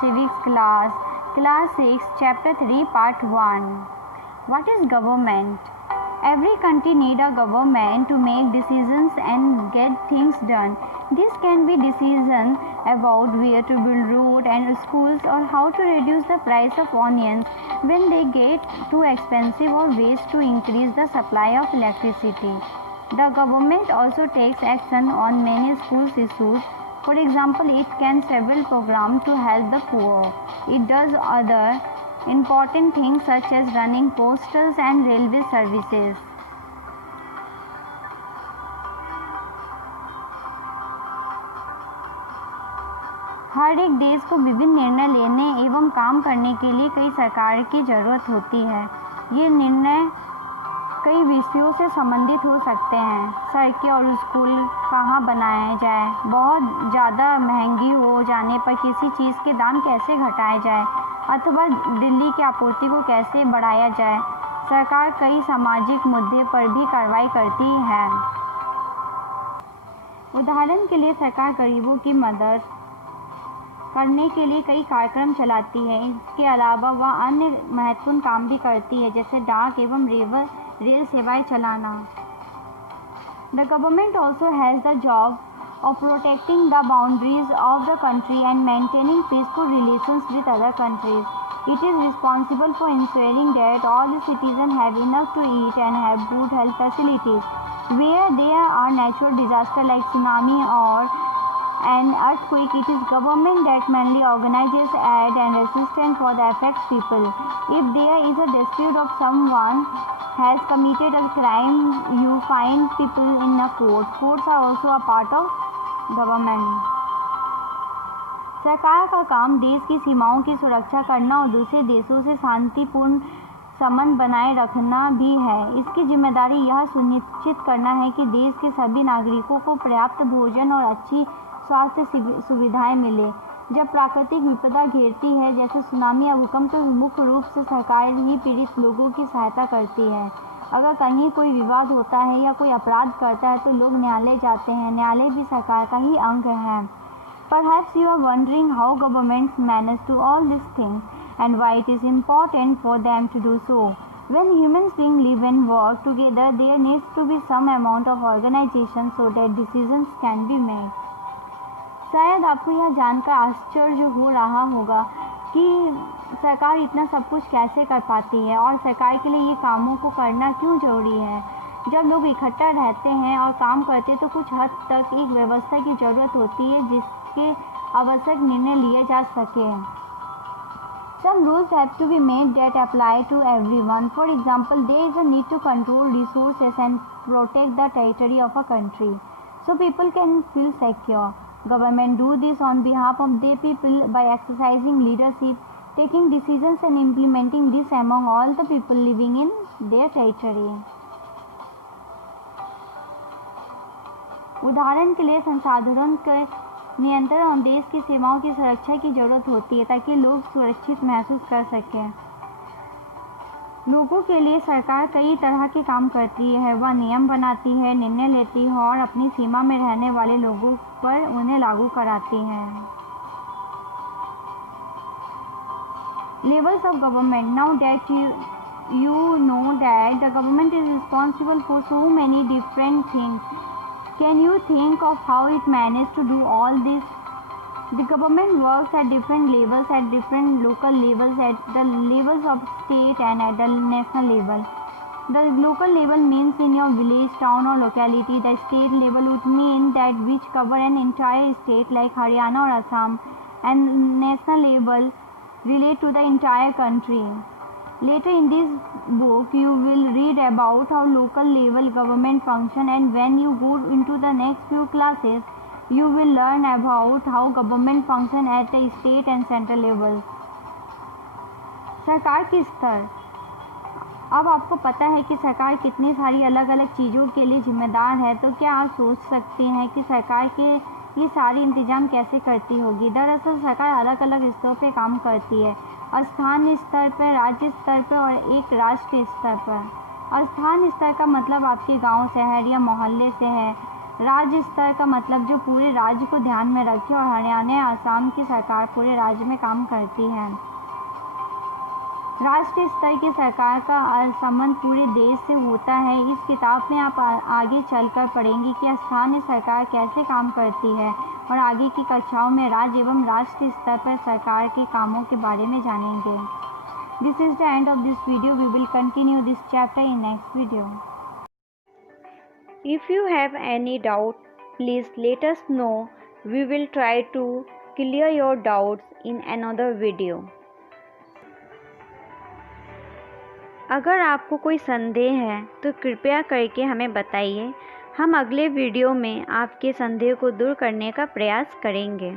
civics class 6, chapter 3, part 1. What is government? Every country needs a government to make decisions and get things done. This can be decisions about where to build roads and schools, or how to reduce the price of onions when they get too expensive, or ways to increase the supply of electricity. The government also takes action on many schools issues. For example, it can several programs to help the poor. It does other important things such as running postals and railway services. हर एक देश को विभिन्न निर्णय लेने एवं काम करने के लिए कई सरकार की जरूरत होती है। ये निर्णय कई विषयों से संबंधित हो सकते हैं। सड़कें और स्कूल कहाँ बनाए जाए, बहुत ज़्यादा महंगी हो जाने पर किसी चीज़ के दाम कैसे घटाए जाए, अथवा दिल्ली की आपूर्ति को कैसे बढ़ाया जाए। सरकार कई सामाजिक मुद्दे पर भी कार्रवाई करती है। उदाहरण के लिए सरकार गरीबों की मदद करने के लिए कई कार्यक्रम चलाती है। इसके अलावा वह अन्य महत्वपूर्ण काम भी करती है, जैसे डाक एवं रेल सेवाएं चलाना। The government also has the job of protecting the boundaries of the country and maintaining peaceful relations with other countries. It is responsible for ensuring that all the citizens have enough to eat and have good health facilities. Where there are natural disasters like tsunami or an earthquake, it is government that mainly organizes aid and assistance for the affected people. If there is a dispute of someone has committed a crime, you find people in a court. Courts are also a part of government. सरकार का काम देश की सीमाओं की सुरक्षा करना और दूसरे देशों से शांतिपूर्ण संबंध बनाए रखना भी है। इसकी जिम्मेदारी यह सुनिश्चित करना है कि देश के सभी नागरिकों को पर्याप्त भोजन और अच्छी स्वास्थ्य सुविधाएं मिले। जब प्राकृतिक विपदा घेरती है, जैसे सुनामी या भूकंप, तो मुख्य रूप से सरकार ही पीड़ित लोगों की सहायता करती है। अगर कहीं कोई विवाद होता है या कोई अपराध करता है तो लोग न्यायालय जाते हैं। न्यायालय भी सरकार का ही अंग है। Perhaps you are wondering how governments manage to all these things and why it is important for them to do so. When human beings live and work together, there needs to be some amount of organization so that decisions can be made. शायद आपको यह जानकर आश्चर्य हो रहा होगा कि सरकार इतना सब कुछ कैसे कर पाती है और सरकार के लिए ये कामों को करना क्यों जरूरी है। जब लोग इकट्ठा रहते हैं और काम करते हैं तो कुछ हद तक एक व्यवस्था की ज़रूरत होती है जिसके आवश्यक निर्णय लिए जा सके। Some rules have to be made that apply to everyone. For example, there is a need to control resources and protect the territory of a country so people can feel secure. Government do this on behalf of their people by exercising leadership, taking decisions and implementing this among all the people living in their territory. उदाहरण के लिए संसाधनों के नियंत्रण और देश की सीमाओं की सुरक्षा की जरूरत होती है ताकि लोग सुरक्षित महसूस कर सकें। लोगों के लिए सरकार कई तरह के काम करती है। वह नियम बनाती है, निर्णय लेती है और अपनी सीमा में रहने वाले लोगों पर उन्हें लागू कराती है। Levels of government. Now that you know that the government is responsible for so many different things, can you think of how it managed to do all this? The government works at different levels, at different local levels, at the levels of state and at the national level. The local level means in your village, town or locality. The state level would mean that which cover an entire state like Haryana or Assam, and national level relate to the entire country. Later in this book, you will read about how local level government function, and when you go into the next few classes, you will learn about how government function at the state and central level. सरकार के स्तर। अब आपको पता है कि सरकार कितनी सारी अलग अलग चीज़ों के लिए जिम्मेदार है, तो क्या आप सोच सकते हैं कि सरकार के ये सारे इंतजाम कैसे करती होगी। दरअसल सरकार अलग अलग स्तरों पे काम करती है, स्थानीय स्तर पर, राज्य स्तर पर और एक राष्ट्रीय स्तर पर। स्थानीय स्तर का मतलब आपके गांव, शहर या मोहल्ले से है। राज्य स्तर का मतलब जो पूरे राज्य को ध्यान में रखे, और हरियाणा या असम की सरकार पूरे राज्य में काम करती है। राष्ट्रीय स्तर की सरकार का संबंध पूरे देश से होता है। इस किताब में आप आगे चलकर पढ़ेंगे कि स्थानीय सरकार कैसे काम करती है, और आगे की कक्षाओं में राज्य एवं राष्ट्रीय स्तर पर सरकार के कामों के बारे में जानेंगे। This is the end of this video. We will continue this chapter in next video. If you have any doubt, please let us know. We will try to clear your doubts in another video. अगर आपको कोई संदेह है तो कृपया करके हमें बताइए। हम अगले वीडियो में आपके संदेह को दूर करने का प्रयास करेंगे।